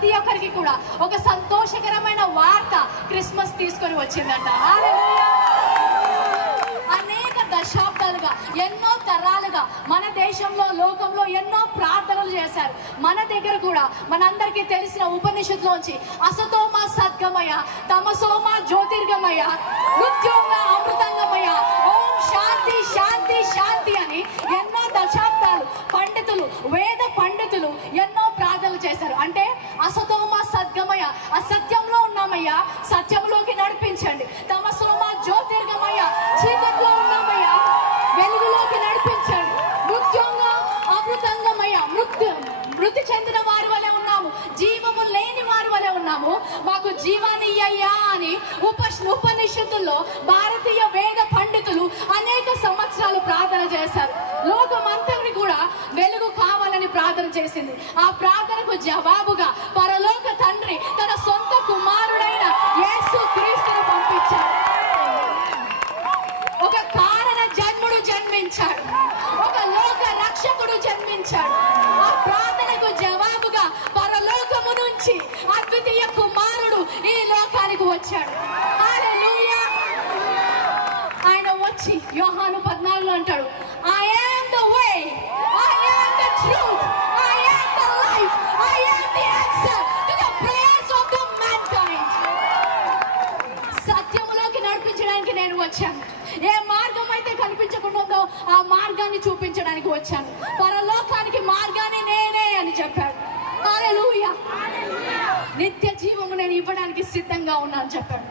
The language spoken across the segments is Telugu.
ప్రతి ఒక్కరికి కూడా ఒక సంతోషకరమైన వార్త క్రిస్మస్ తీసుకొని వచ్చిందంట. అనేక దశాబ్దాలుగా, ఎన్నో తరాలుగా మన దేశంలో, లోకంలో ఎన్నో ప్రార్థనలు చేశారు. మన దగ్గర కూడా మనందరికీ తెలిసిన ఉపనిషత్తులోంచి అసతోమ సద్గమయ, తమసోమ జ్యోతిర్గమయ, మృత్యోమ అమృతంగమయ, ఓం శాంతి శాంతి శాంతి అని ఎన్నో దశాబ్దాలు పండితులు, వేద పండితులు ఎన్నో ప్రార్థనలు చేశారు. అంటే అసతోమ సద్గమయ, అసత్యంలో ఉన్నామయ్యా, సత్యంలోకి నడిపించండి. తమసోమ జ్యోతిర్గమయ, చీకట్లో ఉన్నామయ్యా, వెలుగులోకి నడిపించండి. మృత్యోంగ అమృతంగమయ, మృతి చెందిన వారి వలె ఉన్నాము, జీవము లేని వారి వలె ఉన్నాము, మాకు జీవాన్ని ఇయ్యయ్యా అని ఉపనిషత్తుల్లో భారతీయ వేద పండితులు అనేక సంవత్సరాలు ప్రార్థన చేశారు. లోకమంతటిని కూడా వెలుగు కావాలని ప్రార్థన చేసింది. ఆ ప్రార్థనకు జవాబుగా పరలోక తండ్రి తన సొంత కుమారుడైన యేసు క్రీస్తును పంపించాడు. ఒక కారణ జన్ముడు జన్మించాడు, ఒక లోక రక్షకుడు జన్మించాడు. ఆ ప్రార్థనకు జవాబుగా పరలోకము నుంచి అద్వితీయ కుమారుడు ఈ లోకానికి వచ్చాడు. హల్లెలూయా. ఆయన వచ్చి యోహాను 14లో అంటాడు, I am the way, I am the truth, I am the life, I am the answer to the prayers of the mankind. సత్యములోకి నడిపించడానికి నేను వచ్చాను. ఏ మార్గం అయితే కనిపించకుండా ఉందో ఆ మార్గాన్ని చూపించడానికి వచ్చాను. పరలోకానికి మార్గాన్ని నేనే అని చెప్పాడు. హల్లెలూయా. నిత్య జీవము నేను ఇవ్వడానికి సిద్ధంగా ఉన్నాను చెప్పాడు.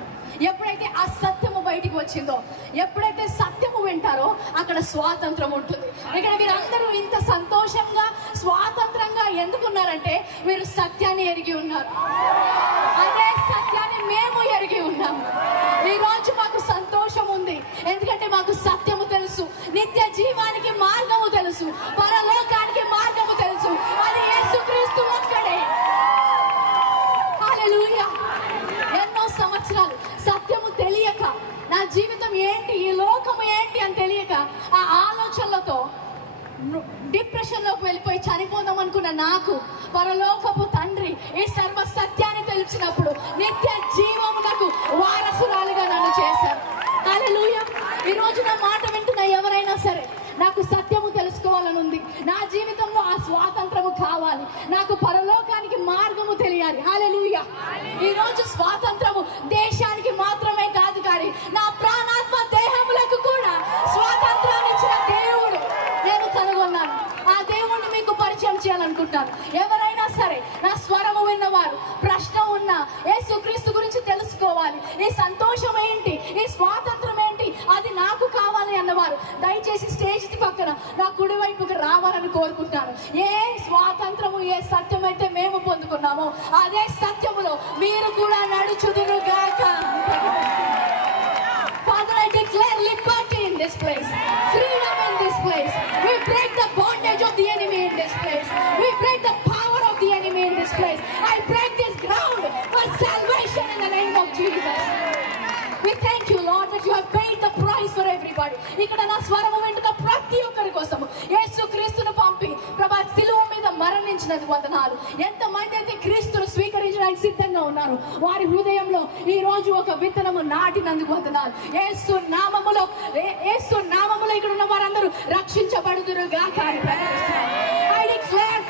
ఎప్పుడైతే ఆ సత్యము బయటికి వచ్చిందో, ఎప్పుడైతే సత్యము వింటారో అక్కడ స్వాతంత్రం ఉంటుంది. ఇక్కడ వీరందరూ ఇంత సంతోషంగా, స్వాతంత్రంగా ఎందుకున్నారంటే వీరు సత్యాన్ని ఎరిగి ఉన్నారు. అదే సత్యాన్ని మేము ఎరిగి ఉన్నాము. ఈరోజు మాకు సంతోషం ఉంది, ఎందుకంటే మాకు సత్యము తెలుసు, నిత్య జీవానికి మార్గము తెలుసు, పరలోకానికి మార్గము తెలుసు. అది యేసుక్రీస్తు ఒక్కడే. హల్లెలూయా. ఎన్నో సంవత్సరాలు సత్యము తెలియక, నా జీవితం ఏంటి, ఈ లోకము ఏంటి అని తెలియక ఆ ఆలోచనలతో డిప్రెషన్లోకి వెళ్ళిపోయి చనిపోదాం అనుకున్న నాకు పరలోకపు తండ్రి ఈ సర్వ సత్యాన్ని తెలిసినప్పుడు నిత్య జీవమునకు వారసురాలుగా నన్ను చేశారు. హల్లెలూయా. ఈరోజు నా మాట వింటున్న ఎవరైనా సరే, నాకు సత్యము తెలుసుకోవాలని ఉంది, నా జీవితంలో ఆ స్వాతంత్రము కావాలి, నాకు పరలోకానికి మార్గము తెలియాలి. హల్లెలూయా. ఈరోజు స్వాతంత్రము దేశానికి మాత్రమే కాదు, కానీ నా ప్రాణాత్మ దేహములకు కూడా స్వాతంత్రాన్ని ఇచ్చిన దేవుడు నేను కనుగొన్నాను. ఆ దేవుణ్ణి మీకు పరిచయం చేయాలనుకుంటాను. ఎవరైనా సరే నా స్వరము విన్నవారు, ప్రశ్న ఉన్న, యేసుక్రీస్తు గురించి తెలుసుకోవాలి, ఈ సంతోషం ఏంటి, ఈ స్వాతంత్రం ఏంటి, అది నాకు కావాలి అన్నవారు దయచేసి స్టేజ్ పక్కన నా కుడి వైపుకి రావాలని కోరుకుంటున్నాను. ఏ స్వాతంత్రము, ఏ సత్యం అయితే మేము పొందుకున్నామో అదే సత్యములో మీరు కూడా నడుచుదురుగాక. Father, I declare liberty in this place, freedom in this place. We break the bondage of the enemy in this place. We break the power of the enemy in this place. I break this ground for salvation in the name of Jesus. We thank you, Lord, that you have paid the price for everybody. ఇక్కడ నా స్వరము వింటున్న ప్రతి ఒక్కరి కోసం యేసుక్రీస్తును పంపి ప్రభా సిలువ మీద మరణించినందుకు వందనాలు. ఎంతమంది అయితే క్రీస్తును స్వీకరించడానికి సిద్ధంగా ఉన్నారు, వారి హృదయంలో ఈ రోజు ఒక విత్తనము నాటినందుకు వందనాలు. యేసు నామములో ఇక్కడ ఉన్న వారందరూ రక్షించబడుదురుగాక అని ప్రకటిస్తున్నాను. I declare